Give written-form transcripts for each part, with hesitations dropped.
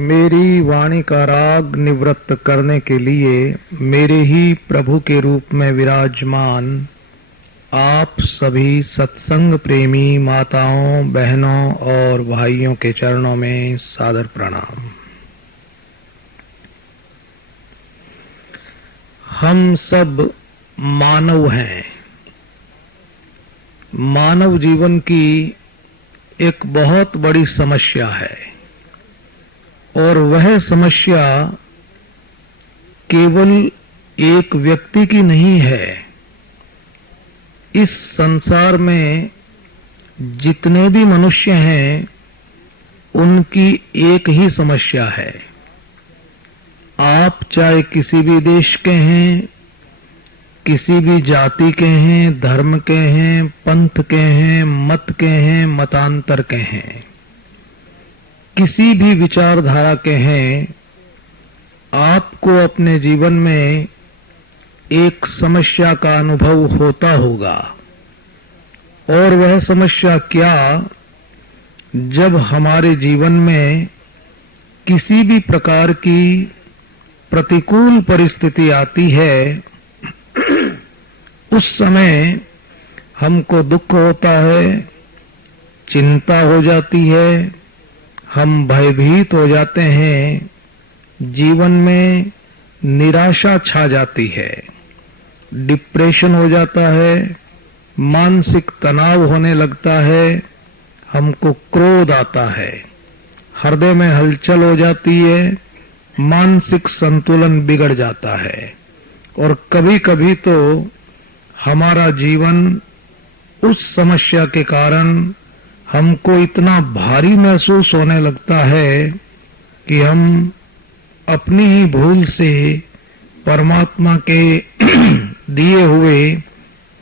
मेरी वाणी का राग निवृत्त करने के लिए मेरे ही प्रभु के रूप में विराजमान आप सभी सत्संग प्रेमी माताओं, बहनों और भाइयों के चरणों में सादर प्रणाम। हम सब मानव हैं। मानव जीवन की एक बहुत बड़ी समस्या है और वह समस्या केवल एक व्यक्ति की नहीं है। इस संसार में जितने भी मनुष्य हैं उनकी एक ही समस्या है। आप चाहे किसी भी देश के हैं, किसी भी जाति के हैं, धर्म के हैं, पंथ के हैं, मत के हैं, मतांतर के हैं, किसी भी विचारधारा के हैं, आपको अपने जीवन में एक समस्या का अनुभव होता होगा। और वह समस्या क्या? जब हमारे जीवन में किसी भी प्रकार की प्रतिकूल परिस्थिति आती है, उस समय हमको दुख होता है, चिंता हो जाती है, हम भयभीत हो जाते हैं, जीवन में निराशा छा जाती है, डिप्रेशन हो जाता है, मानसिक तनाव होने लगता है, हमको क्रोध आता है, हृदय में हलचल हो जाती है, मानसिक संतुलन बिगड़ जाता है। और कभी-कभी तो हमारा जीवन उस समस्या के कारण हमको इतना भारी महसूस होने लगता है कि हम अपनी ही भूल से परमात्मा के दिए हुए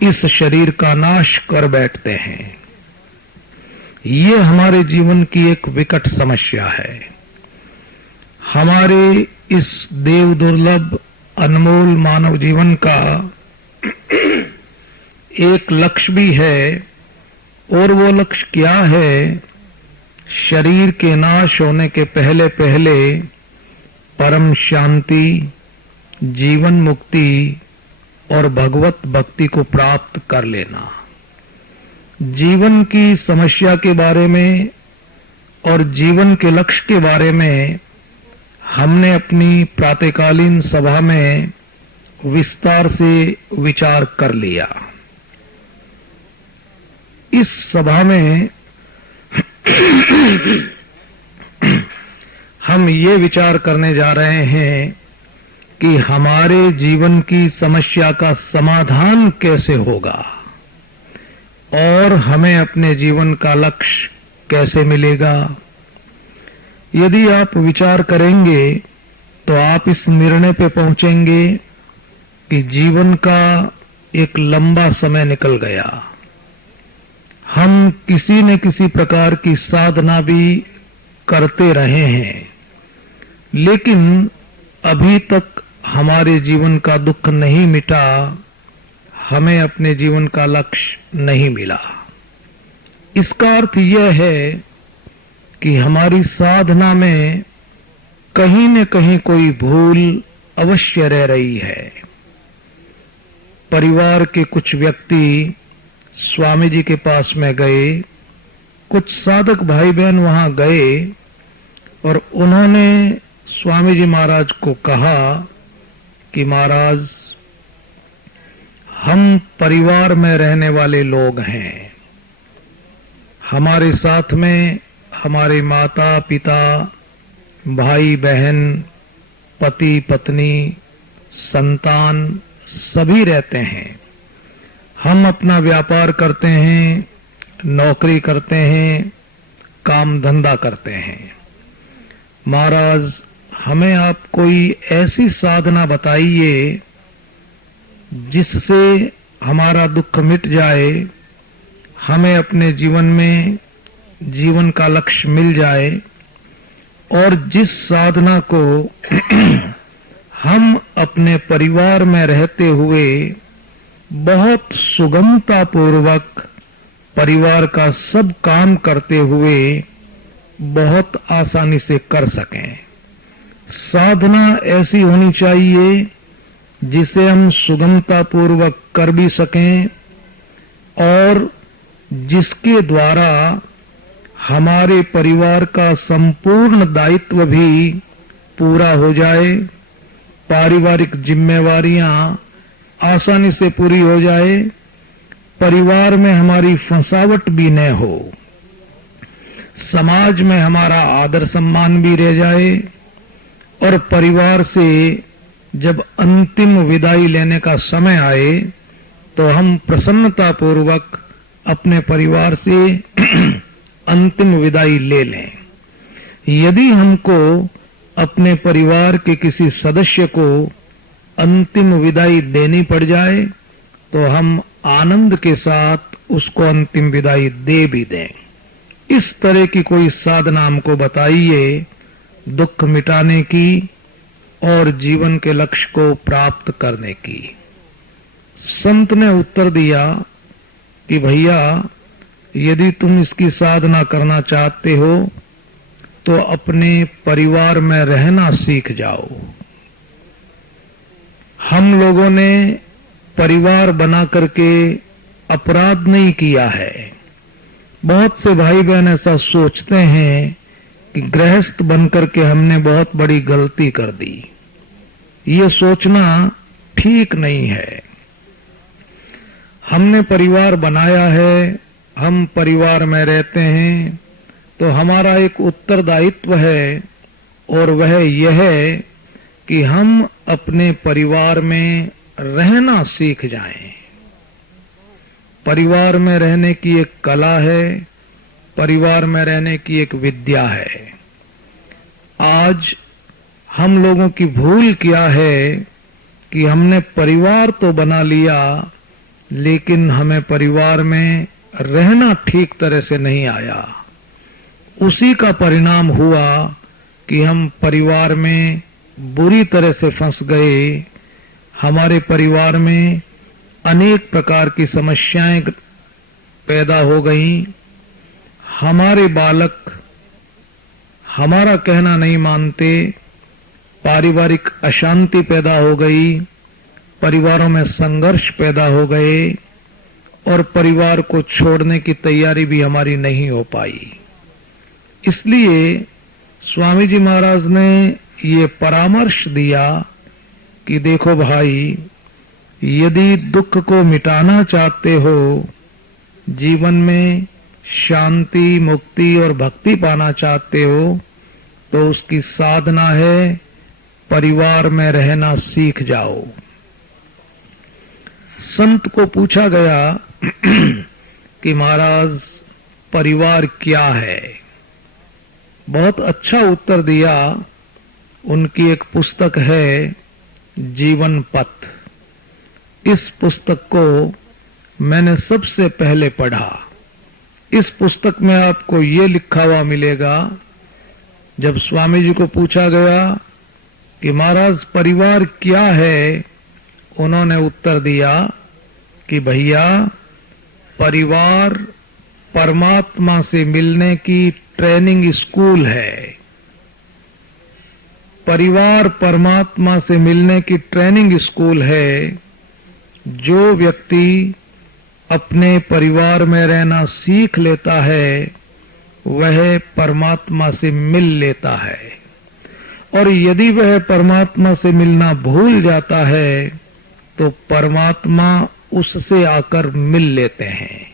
इस शरीर का नाश कर बैठते हैं। ये हमारे जीवन की एक विकट समस्या है। हमारे इस देव दुर्लभ अनमोल मानव जीवन का एक लक्ष्य भी है, और वो लक्ष्य क्या है? शरीर के नाश होने के पहले पहले परम शांति, जीवन मुक्ति और भगवत भक्ति को प्राप्त कर लेना। जीवन की समस्या के बारे में और जीवन के लक्ष्य के बारे में हमने अपनी प्रातःकालीन सभा में विस्तार से विचार कर लिया। इस सभा में हम ये विचार करने जा रहे हैं कि हमारे जीवन की समस्या का समाधान कैसे होगा और हमें अपने जीवन का लक्ष्य कैसे मिलेगा। यदि आप विचार करेंगे तो आप इस निर्णय पे पहुंचेंगे कि जीवन का एक लंबा समय निकल गया, हम किसी न किसी प्रकार की साधना भी करते रहे हैं, लेकिन अभी तक हमारे जीवन का दुख नहीं मिटा, हमें अपने जीवन का लक्ष्य नहीं मिला। इसका अर्थ यह है कि हमारी साधना में कहीं न कहीं कोई भूल अवश्य रह रही है। परिवार के कुछ व्यक्ति स्वामी जी के पास में गए, कुछ साधक भाई बहन वहां गए और उन्होंने स्वामी जी महाराज को कहा कि महाराज, हम परिवार में रहने वाले लोग हैं, हमारे साथ में हमारे माता पिता, भाई बहन, पति पत्नी, संतान सभी रहते हैं। हम अपना व्यापार करते हैं, नौकरी करते हैं, काम धंधा करते हैं। महाराज, हमें आप कोई ऐसी साधना बताइए जिससे हमारा दुख मिट जाए, हमें अपने जीवन में जीवन का लक्ष्य मिल जाए, और जिस साधना को हम अपने परिवार में रहते हुए बहुत सुगमता पूर्वक परिवार का सब काम करते हुए बहुत आसानी से कर सकें। साधना ऐसी होनी चाहिए जिसे हम सुगमता पूर्वक कर भी सकें और जिसके द्वारा हमारे परिवार का संपूर्ण दायित्व भी पूरा हो जाए, पारिवारिक जिम्मेवारियां आसानी से पूरी हो जाए, परिवार में हमारी फंसावट भी न हो, समाज में हमारा आदर सम्मान भी रह जाए और परिवार से जब अंतिम विदाई लेने का समय आए तो हम प्रसन्नता पूर्वक अपने परिवार से अंतिम विदाई ले लें। यदि हमको अपने परिवार के किसी सदस्य को अंतिम विदाई देनी पड़ जाए तो हम आनंद के साथ उसको अंतिम विदाई दे भी दें। इस तरह की कोई साधना हमको बताइए दुख मिटाने की और जीवन के लक्ष्य को प्राप्त करने की। संत ने उत्तर दिया कि भैया, यदि तुम इसकी साधना करना चाहते हो तो अपने परिवार में रहना सीख जाओ। हम लोगों ने परिवार बना करके अपराध नहीं किया है। बहुत से भाई बहन ऐसा सोचते हैं कि गृहस्थ बनकर के हमने बहुत बड़ी गलती कर दी। ये सोचना ठीक नहीं है। हमने परिवार बनाया है, हम परिवार में रहते हैं, तो हमारा एक उत्तरदायित्व है और वह यह है कि हम अपने परिवार में रहना सीख जाएं। परिवार में रहने की एक कला है, परिवार में रहने की एक विद्या है। आज हम लोगों की भूल क्या है कि हमने परिवार तो बना लिया लेकिन हमें परिवार में रहना ठीक तरह से नहीं आया। उसी का परिणाम हुआ कि हम परिवार में बुरी तरह से फंस गए। हमारे परिवार में अनेक प्रकार की समस्याएं पैदा हो गईं। हमारे बालक हमारा कहना नहीं मानते, पारिवारिक अशांति पैदा हो गई, परिवारों में संघर्ष पैदा हो गए और परिवार को छोड़ने की तैयारी भी हमारी नहीं हो पाई। इसलिए स्वामी जी महाराज ने ये परामर्श दिया कि देखो भाई, यदि दुख को मिटाना चाहते हो, जीवन में शांति, मुक्ति और भक्ति पाना चाहते हो, तो उसकी साधना है परिवार में रहना सीख जाओ। संत को पूछा गया कि महाराज परिवार क्या है? बहुत अच्छा उत्तर दिया। उनकी एक पुस्तक है जीवन पथ। इस पुस्तक को मैंने सबसे पहले पढ़ा। इस पुस्तक में आपको ये लिखा हुआ मिलेगा, जब स्वामी जी को पूछा गया कि महाराज परिवार क्या है, उन्होंने उत्तर दिया कि भैया, परिवार परमात्मा से मिलने की ट्रेनिंग स्कूल है। परिवार परमात्मा से मिलने की ट्रेनिंग स्कूल है। जो व्यक्ति अपने परिवार में रहना सीख लेता है वह परमात्मा से मिल लेता है, और यदि वह परमात्मा से मिलना भूल जाता है तो परमात्मा उससे आकर मिल लेते हैं।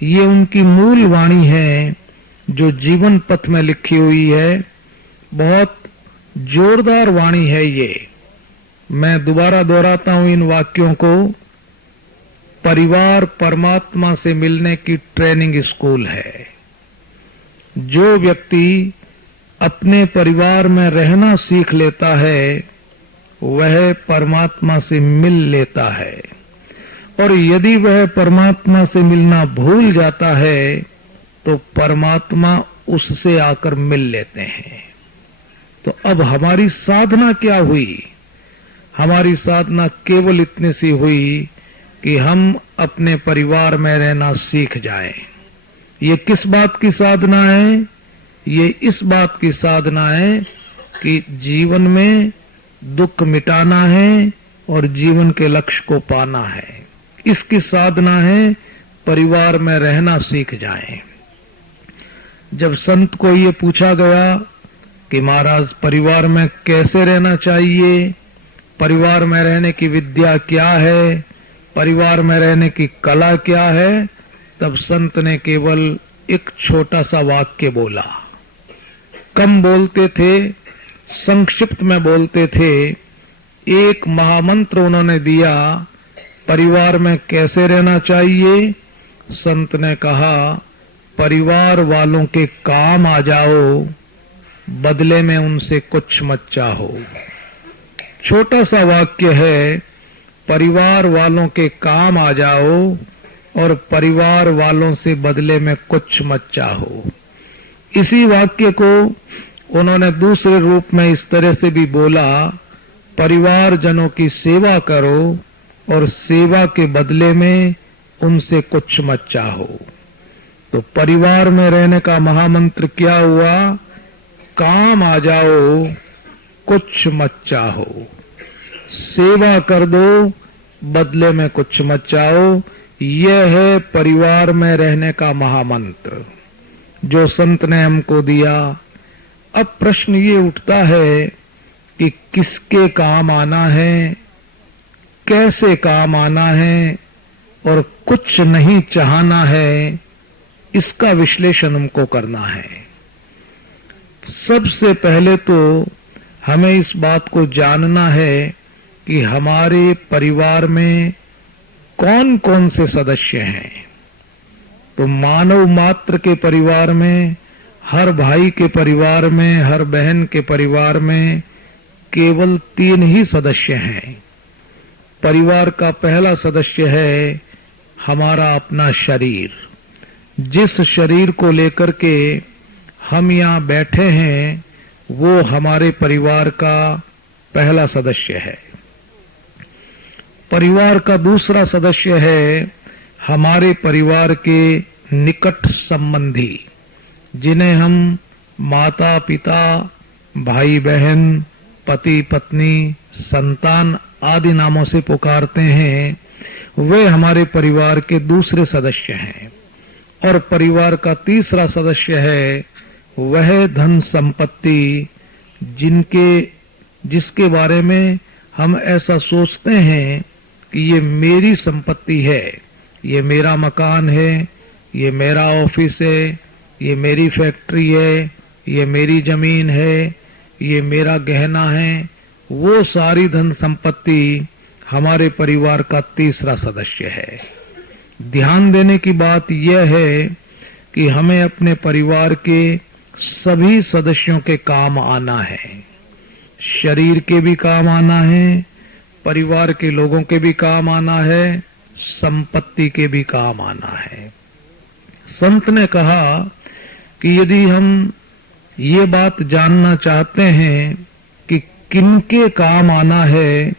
ये उनकी मूल वाणी है जो जीवन पथ में लिखी हुई है। बहुत जोरदार वाणी है ये। मैं दोबारा दोहराता हूं इन वाक्यों को। परिवार परमात्मा से मिलने की ट्रेनिंग स्कूल है। जो व्यक्ति अपने परिवार में रहना सीख लेता है वह परमात्मा से मिल लेता है, और यदि वह परमात्मा से मिलना भूल जाता है तो परमात्मा उससे आकर मिल लेते हैं। तो अब हमारी साधना क्या हुई? हमारी साधना केवल इतनी सी हुई कि हम अपने परिवार में रहना सीख जाएं। ये किस बात की साधना है? ये इस बात की साधना है कि जीवन में दुख मिटाना है और जीवन के लक्ष्य को पाना है। इसकी साधना है परिवार में रहना सीख जाएं। जब संत को ये पूछा गया कि महाराज परिवार में कैसे रहना चाहिए, परिवार में रहने की विद्या क्या है, परिवार में रहने की कला क्या है, तब संत ने केवल एक छोटा सा वाक्य बोला। कम बोलते थे, संक्षिप्त में बोलते थे। एक महामंत्र उन्होंने दिया, परिवार में कैसे रहना चाहिए। संत ने कहा, परिवार वालों के काम आ जाओ, बदले में उनसे कुछ मत चाहो। छोटा सा वाक्य है, परिवार वालों के काम आ जाओ और परिवार वालों से बदले में कुछ मत चाहो। इसी वाक्य को उन्होंने दूसरे रूप में इस तरह से भी बोला, परिवार जनों की सेवा करो और सेवा के बदले में उनसे कुछ मत चाहो। तो परिवार में रहने का महामंत्र क्या हुआ? काम आ जाओ, कुछ मत चाहो। सेवा कर दो, बदले में कुछ मत चाहो। यह है परिवार में रहने का महामंत्र जो संत ने हमको दिया। अब प्रश्न ये उठता है कि किसके काम आना है, कैसे काम आना है और कुछ नहीं चाहना है, इसका विश्लेषण हमको करना है। सबसे पहले तो हमें इस बात को जानना है कि हमारे परिवार में कौन कौन से सदस्य हैं। तो मानव मात्र के परिवार में, हर भाई के परिवार में, हर बहन के परिवार में केवल 3 ही सदस्य हैं। परिवार का पहला सदस्य है हमारा अपना शरीर। जिस शरीर को लेकर के हम यहाँ बैठे हैं वो हमारे परिवार का पहला सदस्य है। परिवार का दूसरा सदस्य है हमारे परिवार के निकट संबंधी, जिन्हें हम माता पिता, भाई बहन, पति पत्नी, संतान आदि नामों से पुकारते हैं। वे हमारे परिवार के दूसरे सदस्य हैं। और परिवार का तीसरा सदस्य है वह धन संपत्ति जिसके बारे में हम ऐसा सोचते हैं कि ये मेरी संपत्ति है, ये मेरा मकान है, ये मेरा ऑफिस है, ये मेरी फैक्ट्री है, ये मेरी जमीन है, ये मेरा गहना है। वो सारी धन संपत्ति हमारे परिवार का तीसरा सदस्य है। ध्यान देने की बात यह है कि हमें अपने परिवार के सभी सदस्यों के काम आना है। शरीर के भी काम आना है, परिवार के लोगों के भी काम आना है, संपत्ति के भी काम आना है। संत ने कहा कि यदि हम ये बात जानना चाहते हैं कि किनके काम आना है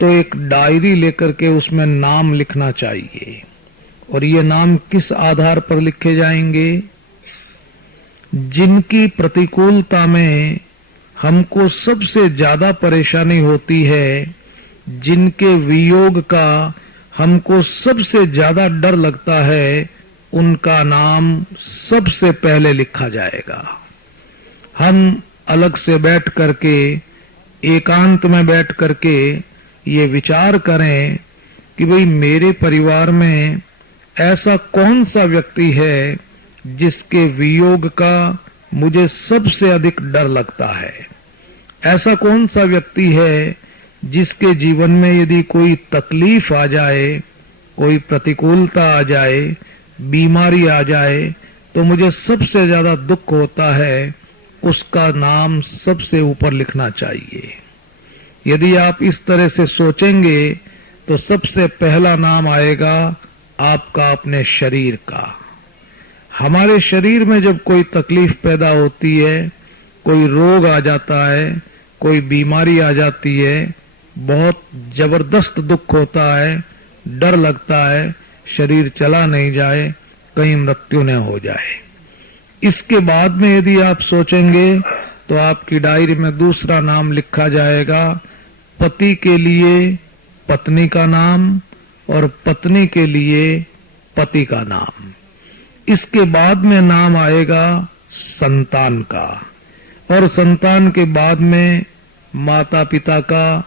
तो एक डायरी लेकर के उसमें नाम लिखना चाहिए। और ये नाम किस आधार पर लिखे जाएंगे? जिनकी प्रतिकूलता में हमको सबसे ज्यादा परेशानी होती है, जिनके वियोग का हमको सबसे ज्यादा डर लगता है, उनका नाम सबसे पहले लिखा जाएगा। हम अलग से बैठ करके, एकांत में बैठ करके ये विचार करें कि भाई मेरे परिवार में ऐसा कौन सा व्यक्ति है जिसके वियोग का मुझे सबसे अधिक डर लगता है। ऐसा कौन सा व्यक्ति है जिसके जीवन में यदि कोई तकलीफ आ जाए, कोई प्रतिकूलता आ जाए, बीमारी आ जाए तो मुझे सबसे ज्यादा दुख होता है, उसका नाम सबसे ऊपर लिखना चाहिए। यदि आप इस तरह से सोचेंगे तो सबसे पहला नाम आएगा आपका अपने शरीर का। हमारे शरीर में जब कोई तकलीफ पैदा होती है, कोई रोग आ जाता है, कोई बीमारी आ जाती है, बहुत जबरदस्त दुख होता है, डर लगता है शरीर चला नहीं जाए, कहीं मृत्यु न हो जाए। इसके बाद में यदि आप सोचेंगे तो आपकी डायरी में दूसरा नाम लिखा जाएगा, पति के लिए पत्नी का नाम और पत्नी के लिए पति का नाम। इसके बाद में नाम आएगा संतान का, और संतान के बाद में माता पिता का,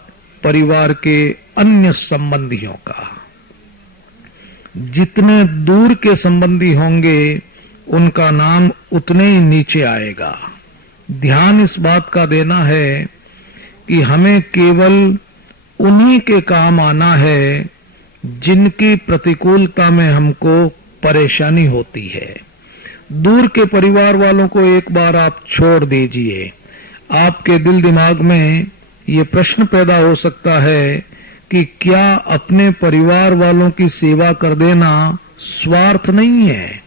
परिवार के अन्य संबंधियों का। जितने दूर के संबंधी होंगे उनका नाम उतने ही नीचे आएगा। ध्यान इस बात का देना है कि हमें केवल उन्हीं के काम आना है जिनकी प्रतिकूलता में हमको परेशानी होती है। दूर के परिवार वालों को एक बार आप छोड़ दीजिए। आपके दिल दिमाग में ये प्रश्न पैदा हो सकता है कि क्या अपने परिवार वालों की सेवा कर देना स्वार्थ नहीं है?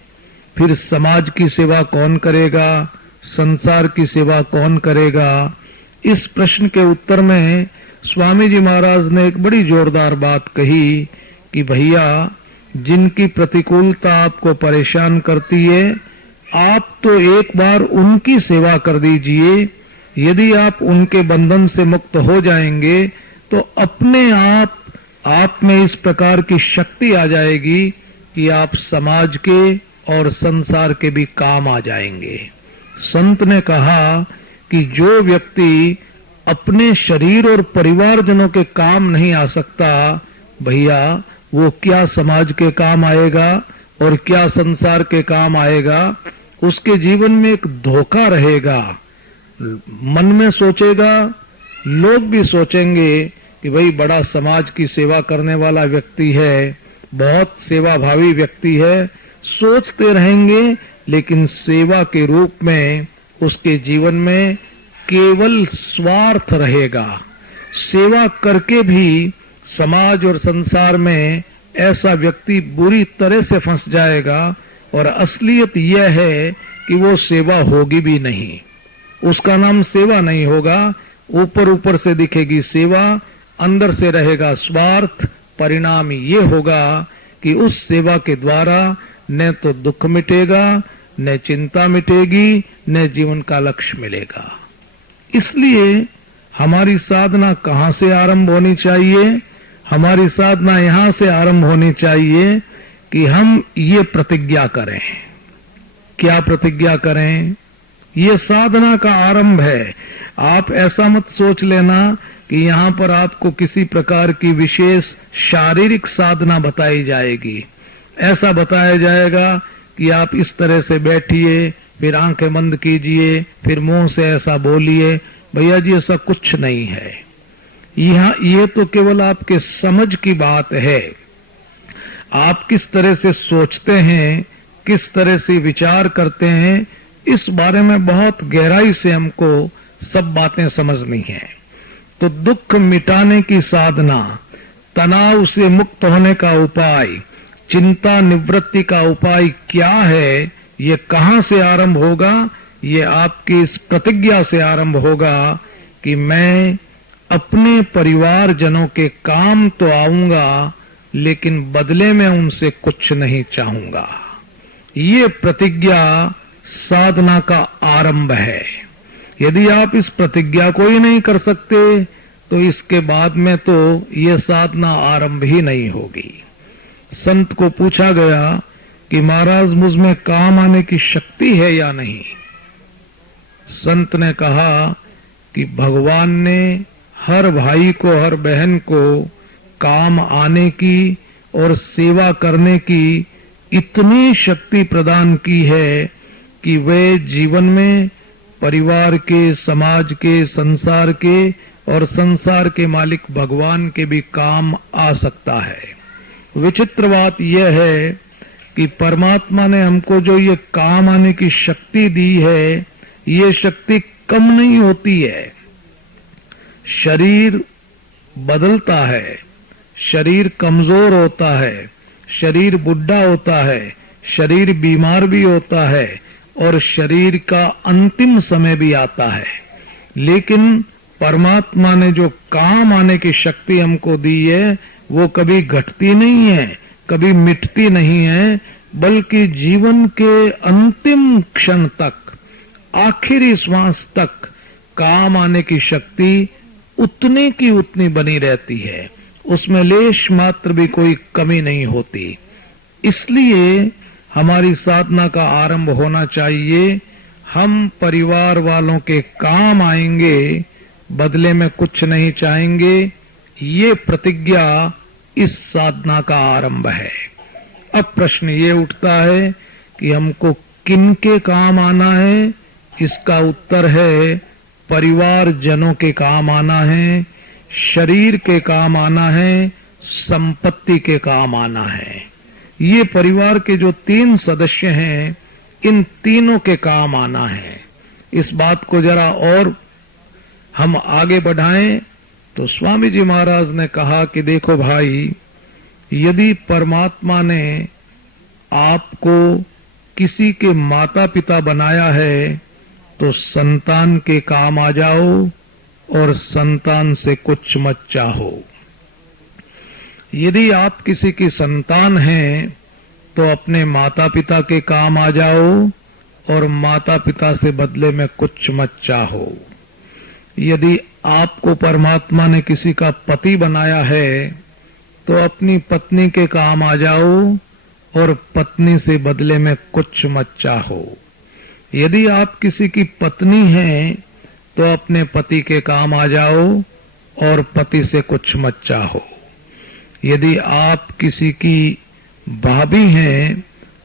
फिर समाज की सेवा कौन करेगा, संसार की सेवा कौन करेगा? इस प्रश्न के उत्तर में स्वामी जी महाराज ने एक बड़ी जोरदार बात कही कि भैया, जिनकी प्रतिकूलता आपको परेशान करती है, आप तो एक बार उनकी सेवा कर दीजिए। यदि आप उनके बंधन से मुक्त हो जाएंगे तो अपने आप में इस प्रकार की शक्ति आ जाएगी कि आप समाज के और संसार के भी काम आ जाएंगे। संत ने कहा कि जो व्यक्ति अपने शरीर और परिवारजनों के काम नहीं आ सकता, भैया वो क्या समाज के काम आएगा और क्या संसार के काम आएगा? उसके जीवन में एक धोखा रहेगा। मन में सोचेगा, लोग भी सोचेंगे कि भाई बड़ा समाज की सेवा करने वाला व्यक्ति है, बहुत सेवाभावी व्यक्ति है, सोचते रहेंगे, लेकिन सेवा के रूप में उसके जीवन में केवल स्वार्थ रहेगा। सेवा करके भी समाज और संसार में ऐसा व्यक्ति बुरी तरह से फंस जाएगा, और असलियत यह है कि वो सेवा होगी भी नहीं। उसका नाम सेवा नहीं होगा। ऊपर ऊपर से दिखेगी सेवा, अंदर से रहेगा स्वार्थ। परिणाम ये होगा कि उस सेवा के द्वारा न तो दुख मिटेगा, न चिंता मिटेगी, न जीवन का लक्ष्य मिलेगा। इसलिए हमारी साधना कहाँ से आरंभ होनी चाहिए? हमारी साधना यहाँ से आरंभ होनी चाहिए कि हम ये प्रतिज्ञा करें। क्या प्रतिज्ञा करें? ये साधना का आरंभ है। आप ऐसा मत सोच लेना कि यहाँ पर आपको किसी प्रकार की विशेष शारीरिक साधना बताई जाएगी। ऐसा बताया जाएगा कि आप इस तरह से बैठिए, फिर आंखें बंद कीजिए, फिर मुंह से ऐसा बोलिए। भैया जी, ऐसा कुछ नहीं है। ये तो केवल आपके समझ की बात है। आप किस तरह से सोचते हैं, किस तरह से विचार करते हैं, इस बारे में बहुत गहराई से हमको सब बातें समझनी है। तो दुख मिटाने की साधना, तनाव से मुक्त होने का उपाय, चिंता निवृत्ति का उपाय क्या है? ये कहाँ से आरंभ होगा? ये आपकी इस प्रतिज्ञा से आरंभ होगा कि मैं अपने परिवारजनों के काम तो आऊंगा, लेकिन बदले में उनसे कुछ नहीं चाहूंगा। ये प्रतिज्ञा साधना का आरंभ है। यदि आप इस प्रतिज्ञा को ही नहीं कर सकते तो इसके बाद में तो ये साधना आरंभ ही नहीं होगी। संत को पूछा गया कि महाराज, मुझ में काम आने की शक्ति है या नहीं? संत ने कहा कि भगवान ने हर भाई को, हर बहन को काम आने की और सेवा करने की इतनी शक्ति प्रदान की है कि वे जीवन में परिवार के, समाज के, संसार के और संसार के मालिक भगवान के भी काम आ सकता है। विचित्र बात यह है कि परमात्मा ने हमको जो ये काम आने की शक्ति दी है, ये शक्ति कम नहीं होती है। शरीर बदलता है, शरीर कमजोर होता है, शरीर बुढ़ा होता है, शरीर बीमार भी होता है और शरीर का अंतिम समय भी आता है। लेकिन परमात्मा ने जो काम आने की शक्ति हमको दी है, वो कभी घटती नहीं है, कभी मिटती नहीं है, बल्कि जीवन के अंतिम क्षण तक, आखिरी श्वास तक काम आने की शक्ति उतनी की उतनी बनी रहती है, उसमें लेश मात्र भी कोई कमी नहीं होती। इसलिए हमारी साधना का आरंभ होना चाहिए। हम परिवार वालों के काम आएंगे, बदले में कुछ नहीं चाहेंगे, ये प्रतिज्ञा इस साधना का आरंभ है। अब प्रश्न ये उठता है कि हमको किन के काम आना है? इसका उत्तर है परिवार जनों के काम आना है, शरीर के काम आना है, संपत्ति के काम आना है। ये परिवार के जो 3 सदस्य हैं, इन तीनों के काम आना है। इस बात को जरा और हम आगे बढ़ाएं तो स्वामी जी महाराज ने कहा कि देखो भाई, यदि परमात्मा ने आपको किसी के माता पिता बनाया है तो संतान के काम आ जाओ और संतान से कुछ मत चाहो। यदि आप किसी की संतान हैं तो अपने माता पिता के काम आ जाओ और माता पिता से बदले में कुछ मत चाहो। यदि आपको परमात्मा ने किसी का पति बनाया है तो अपनी पत्नी के काम आ जाओ और पत्नी से बदले में कुछ मत चाहो। यदि आप किसी की पत्नी हैं तो अपने पति के काम आ जाओ और पति से कुछ मत चाहो। यदि आप किसी की भाभी हैं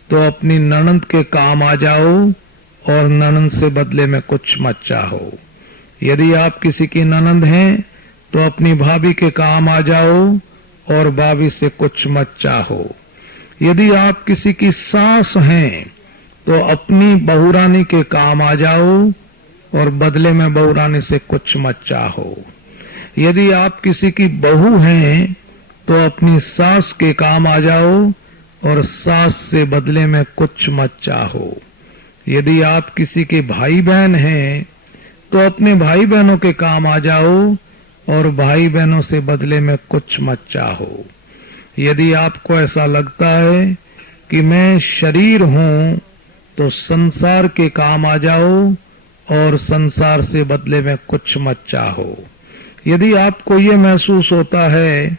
तो अपनी ननद के काम आ जाओ और ननद से बदले में कुछ मत चाहो। यदि आप किसी की ननद हैं तो अपनी भाभी के काम आ जाओ और भाभी से कुछ मत चाहो। यदि आप किसी की सास हैं तो अपनी बहुरानी के काम आ जाओ और बदले में बहुरानी से कुछ मत चाहो। यदि आप किसी की बहू हैं तो अपनी सास के काम आ जाओ और सास से बदले में कुछ मत चाहो। यदि आप किसी के भाई बहन हैं तो अपने भाई बहनों के काम आ जाओ और भाई बहनों से बदले में कुछ मत चाहो। यदि आपको ऐसा लगता है कि मैं शरीर हूं तो संसार के काम आ जाओ और संसार से बदले में कुछ मत चाहो। यदि आपको ये महसूस होता है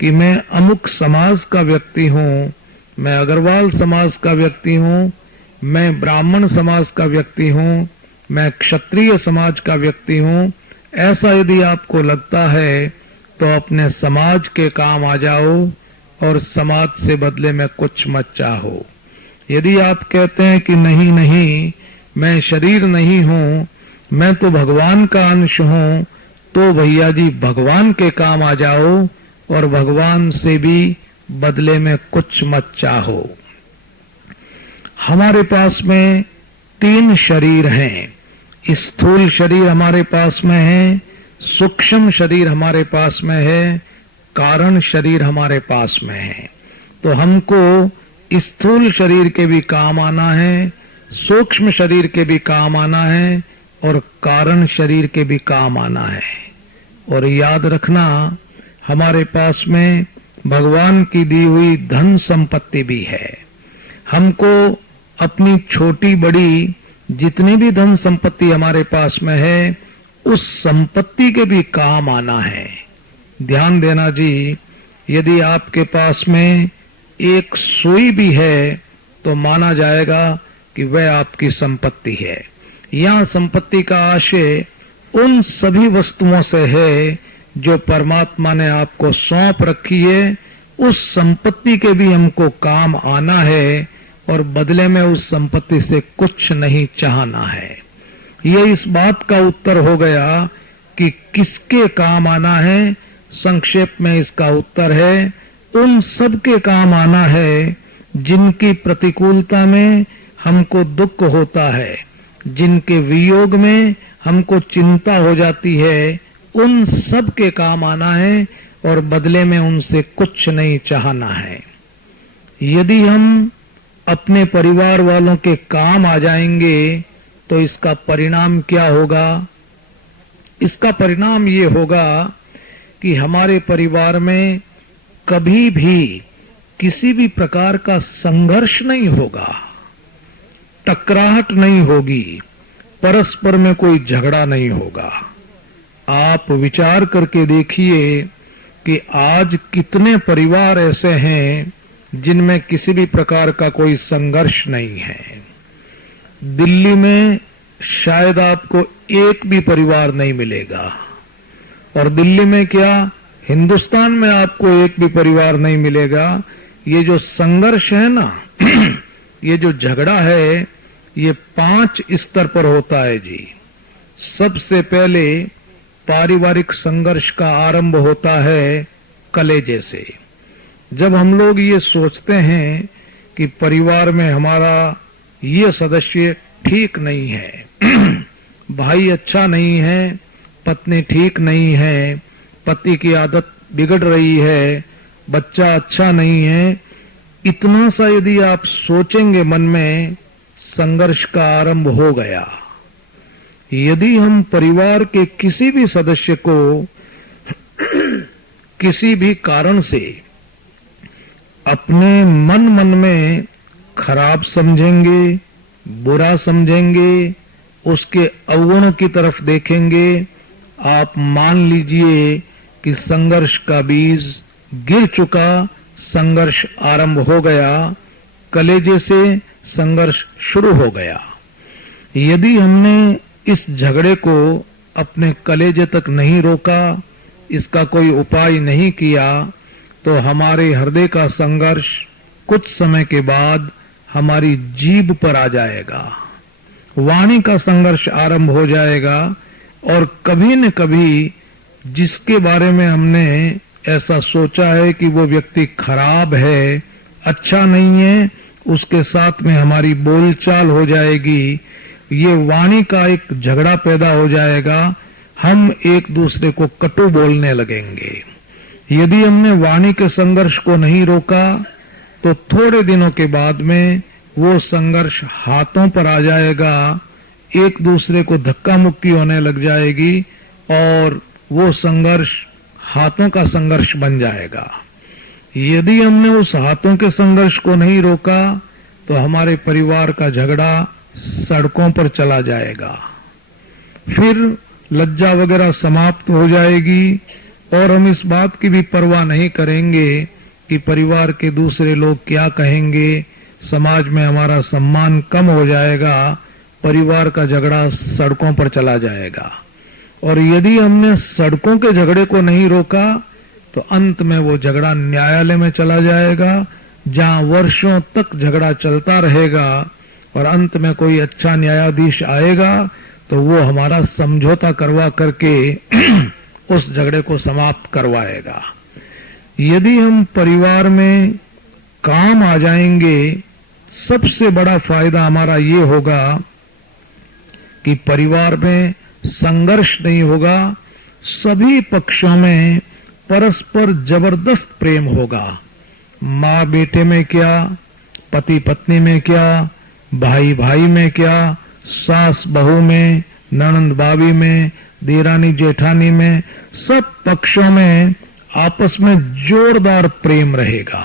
कि मैं अमुक समाज का व्यक्ति हूं, मैं अग्रवाल समाज का व्यक्ति हूं, मैं ब्राह्मण समाज का व्यक्ति हूं, मैं क्षत्रिय समाज का व्यक्ति हूं, ऐसा यदि आपको लगता है तो अपने समाज के काम आ जाओ और समाज से बदले में कुछ मत चाहो। यदि आप कहते हैं कि नहीं नहीं, मैं शरीर नहीं हूं, मैं तो भगवान का अंश हूं, तो भैया जी भगवान के काम आ जाओ और भगवान से भी बदले में कुछ मत चाहो। हमारे पास में 3 शरीर हैं। स्थूल शरीर हमारे पास में है, सूक्ष्म शरीर हमारे पास में है, कारण शरीर हमारे पास में है। तो हमको स्थूल शरीर के भी काम आना है, सूक्ष्म शरीर के भी काम आना है और कारण शरीर के भी काम आना है। और याद रखना, हमारे पास में भगवान की दी हुई धन संपत्ति भी है। हमको अपनी छोटी बड़ी जितनी भी धन संपत्ति हमारे पास में है, उस संपत्ति के भी काम आना है। ध्यान देना जी, यदि आपके पास में एक सुई भी है तो माना जाएगा कि वह आपकी संपत्ति है। यहाँ संपत्ति का आशय उन सभी वस्तुओं से है जो परमात्मा ने आपको सौंप रखी है। उस संपत्ति के भी हमको काम आना है और बदले में उस संपत्ति से कुछ नहीं चाहना है। ये इस बात का उत्तर हो गया कि किसके काम आना है। संक्षेप में इसका उत्तर है, उन सब के काम आना है जिनकी प्रतिकूलता में हमको दुख होता है, जिनके वियोग में हमको चिंता हो जाती है, उन सब के काम आना है और बदले में उनसे कुछ नहीं चाहना है। यदि हम अपने परिवार वालों के काम आ जाएंगे तो इसका परिणाम क्या होगा? इसका परिणाम ये होगा कि हमारे परिवार में कभी भी किसी भी प्रकार का संघर्ष नहीं होगा, टकराहट नहीं होगी, परस्पर में कोई झगड़ा नहीं होगा। आप विचार करके देखिए कि आज कितने परिवार ऐसे हैं जिनमें किसी भी प्रकार का कोई संघर्ष नहीं है। दिल्ली में शायद आपको एक भी परिवार नहीं मिलेगा, और दिल्ली में क्या, हिंदुस्तान में आपको एक भी परिवार नहीं मिलेगा। ये जो संघर्ष है ना ये जो झगड़ा है, ये 5 स्तर पर होता है जी। सबसे पहले पारिवारिक संघर्ष का आरंभ होता है कलेजे से। जब हम लोग ये सोचते हैं कि परिवार में हमारा ये सदस्य ठीक नहीं है, भाई अच्छा नहीं है, पत्नी ठीक नहीं है, पति की आदत बिगड़ रही है, बच्चा अच्छा नहीं है, इतना सा यदि आप सोचेंगे मन में, संघर्ष का आरंभ हो गया। यदि हम परिवार के किसी भी सदस्य को किसी भी कारण से अपने मन में खराब समझेंगे, बुरा समझेंगे, उसके अवगुणों की तरफ देखेंगे, आप मान लीजिए कि संघर्ष का बीज गिर चुका, संघर्ष आरंभ हो गया, कलेजे से संघर्ष शुरू हो गया। यदि हमने इस झगड़े को अपने कलेजे तक नहीं रोका, इसका कोई उपाय नहीं किया, तो हमारे हृदय का संघर्ष कुछ समय के बाद हमारी जीभ पर आ जाएगा, वाणी का संघर्ष आरंभ हो जाएगा, और कभी न कभी जिसके बारे में हमने ऐसा सोचा है कि वो व्यक्ति खराब है, अच्छा नहीं है, उसके साथ में हमारी बोलचाल हो जाएगी, ये वाणी का एक झगड़ा पैदा हो जाएगा, हम एक दूसरे को कटु बोलने लगेंगे। यदि हमने वाणी के संघर्ष को नहीं रोका, तो थोड़े दिनों के बाद में वो संघर्ष हाथों पर आ जाएगा, एक दूसरे को धक्का मुक्की होने लग जाएगी, और वो संघर्ष हाथों का संघर्ष बन जाएगा। यदि हमने उस हाथों के संघर्ष को नहीं रोका, तो हमारे परिवार का झगड़ा सड़कों पर चला जाएगा, फिर लज्जा वगैरह समाप्त हो जाएगी, और हम इस बात की भी परवाह नहीं करेंगे कि परिवार के दूसरे लोग क्या कहेंगे, समाज में हमारा सम्मान कम हो जाएगा, परिवार का झगड़ा सड़कों पर चला जाएगा। और यदि हमने सड़कों के झगड़े को नहीं रोका, तो अंत में वो झगड़ा न्यायालय में चला जाएगा, जहां वर्षों तक झगड़ा चलता रहेगा, और अंत में कोई अच्छा न्यायाधीश आएगा तो वो हमारा समझौता करवा करके उस झगड़े को समाप्त करवाएगा। यदि हम परिवार में काम आ जाएंगे, सबसे बड़ा फायदा हमारा ये होगा कि परिवार में संघर्ष नहीं होगा, सभी पक्षों में परस्पर जबरदस्त प्रेम होगा। माँ बेटे में क्या, पति पत्नी में क्या, भाई भाई में क्या, सास बहू में, ननंद भाभी में, देरानी जेठानी में, सब पक्षों में आपस में जोरदार प्रेम रहेगा।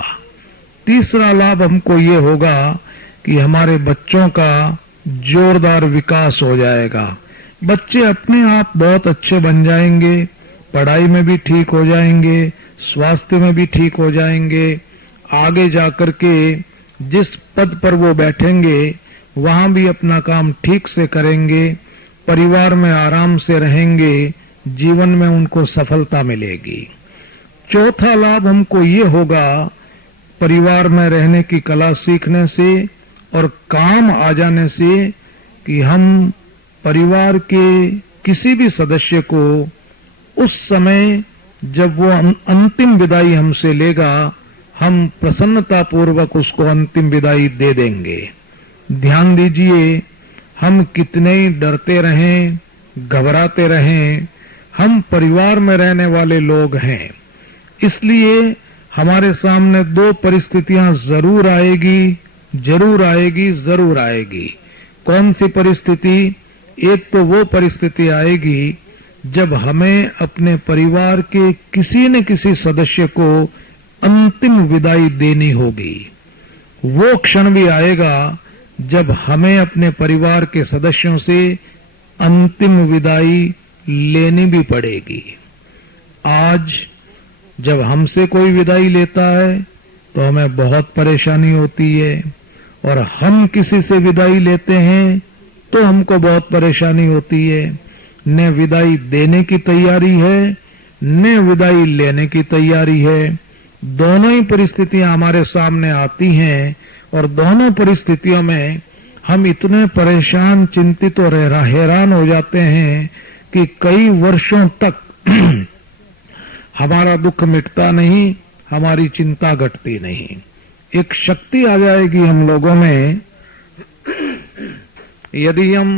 तीसरा लाभ हमको ये होगा कि हमारे बच्चों का जोरदार विकास हो जाएगा। बच्चे अपने आप बहुत अच्छे बन जाएंगे, पढ़ाई में भी ठीक हो जाएंगे, स्वास्थ्य में भी ठीक हो जाएंगे, आगे जाकर के जिस पद पर वो बैठेंगे वहां भी अपना काम ठीक से करेंगे, परिवार में आराम से रहेंगे, जीवन में उनको सफलता मिलेगी। चौथा लाभ हमको ये होगा परिवार में रहने की कला सीखने से और काम आ जाने से कि हम परिवार के किसी भी सदस्य को उस समय जब वो अंतिम विदाई हमसे लेगा, हम प्रसन्नता पूर्वक उसको अंतिम विदाई दे देंगे। ध्यान दीजिए, हम कितने ही डरते रहें, घबराते रहें, हम परिवार में रहने वाले लोग हैं, इसलिए हमारे सामने दो परिस्थितियां जरूर आएगी, जरूर आएगी, जरूर आएगी। कौन सी परिस्थिति? एक तो वो परिस्थिति आएगी जब हमें अपने परिवार के किसी न किसी सदस्य को अंतिम विदाई देनी होगी। वो क्षण भी आएगा जब हमें अपने परिवार के सदस्यों से अंतिम विदाई लेनी भी पड़ेगी। आज जब हमसे कोई विदाई लेता है तो हमें बहुत परेशानी होती है, और हम किसी से विदाई लेते हैं तो हमको बहुत परेशानी होती है। न विदाई देने की तैयारी है, न विदाई लेने की तैयारी है। दोनों ही परिस्थितियां हमारे सामने आती हैं, और दोनों परिस्थितियों में हम इतने परेशान, चिंतित और हैरान हो जाते हैं कि कई वर्षों तक हमारा दुख मिटता नहीं, हमारी चिंता घटती नहीं। एक शक्ति आ जाएगी हम लोगों में, यदि हम